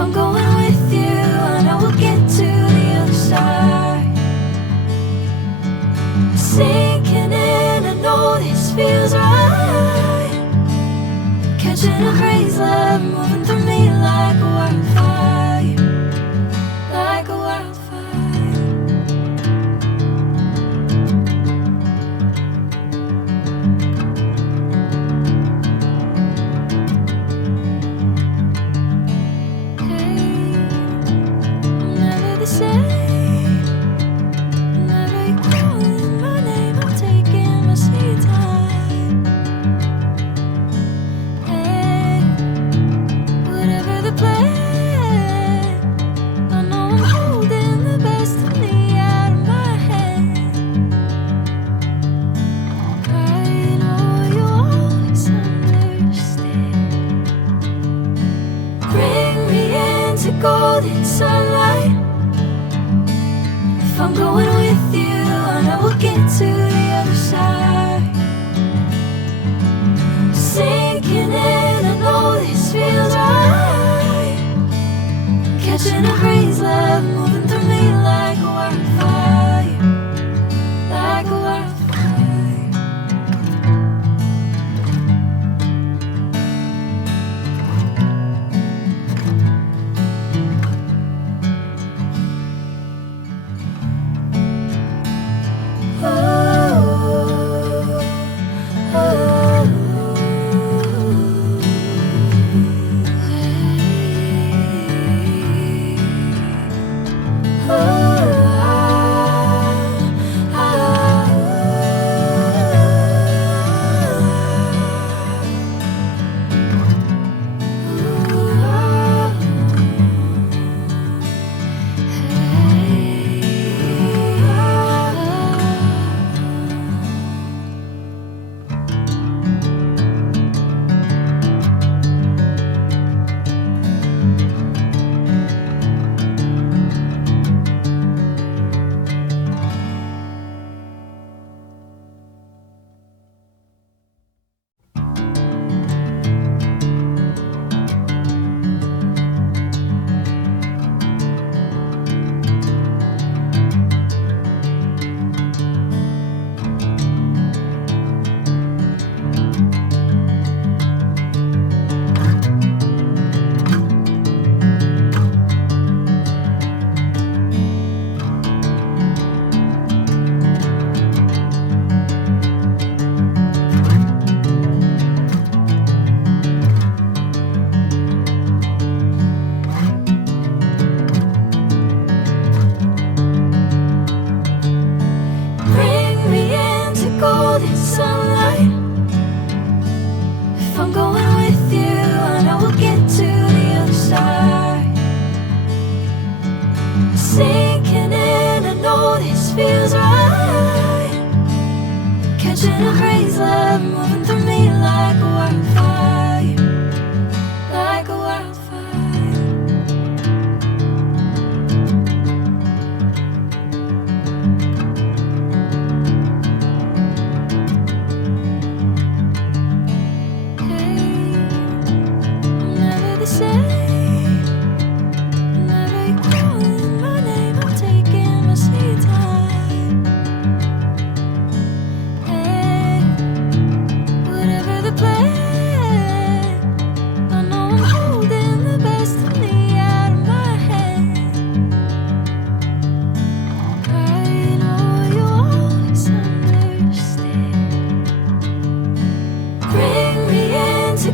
I'm going with you, I know we'll get to the other side. Sinking in, I know this feels right. Catching a crazy love, moving through me like a wildfire, like a wildfire. Golden sunlight. If I'm going with you, I know we'll get to the other side. Sinking in, I know this feels right. Catching a crazy love, moving through me like a wildfire, like a wildfire. Sinking in, I know this feels right. Catching a crazy love, moving through me like a wildfire, like a wildfire. Hey, I'm never the same.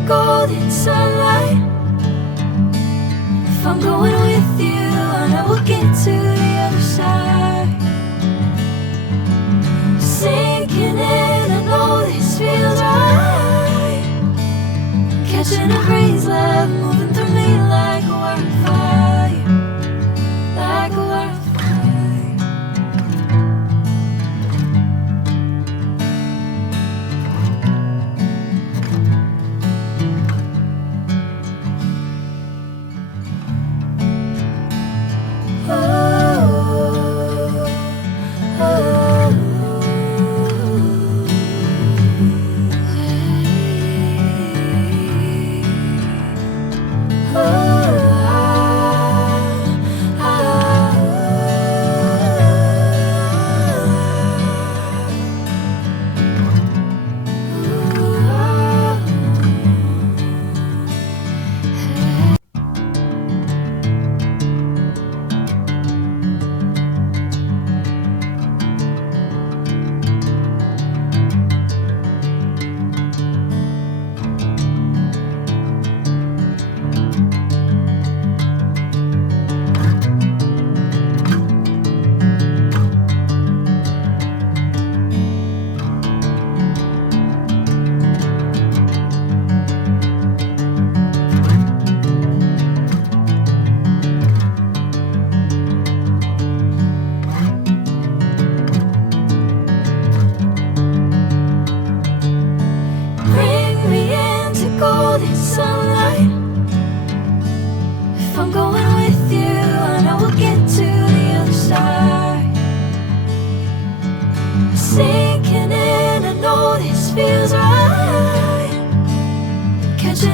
Golden sunlight. If I'm going with you, I know we'll get to the other side. Sinking in, I know this feels right. Catching a crazy love, moving through me like a wildfire, like a wildfire.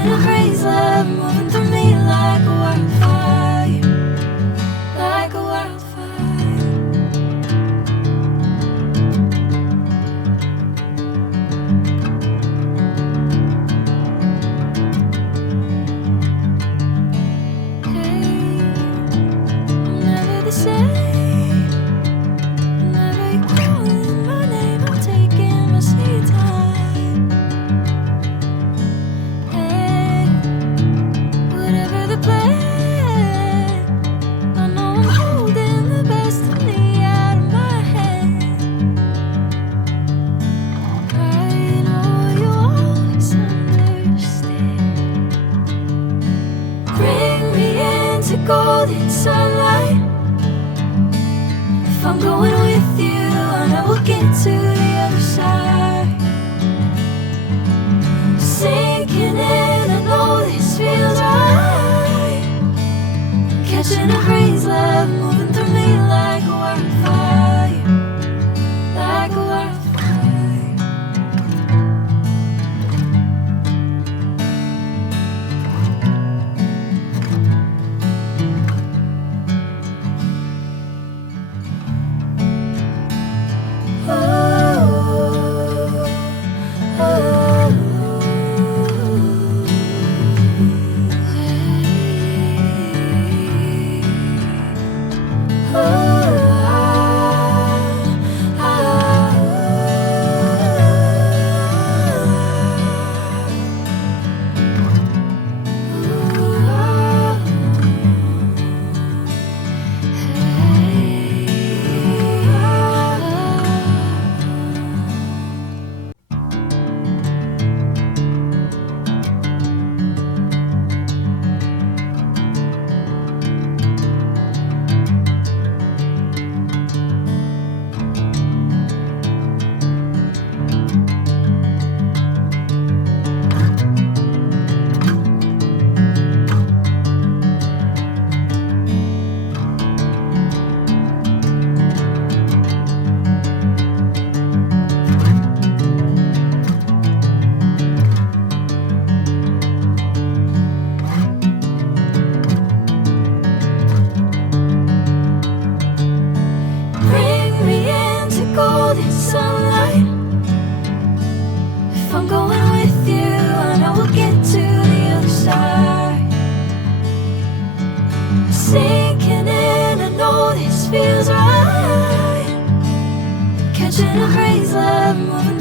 Catching a crazy love moving through me like a wildfire, like a wildfire. Hey, I'm never the same. Whenever you're calling my name, I'm taking my sweet time. Hey, whatever the plan, I know I'm holding the best of me out of my hand. I know you always understand. Bring me into golden sunlight. If I'm going with you, I know we'll get to the other side. Sinking in, I know this feels right. Catching a crazy love moving through me like a wildfire, like a wildfire. Bring me into golden sunlight. If I'm going with you, I know we'll get to the other side. Sinking in, I know this feels right. Catching a crazy love moving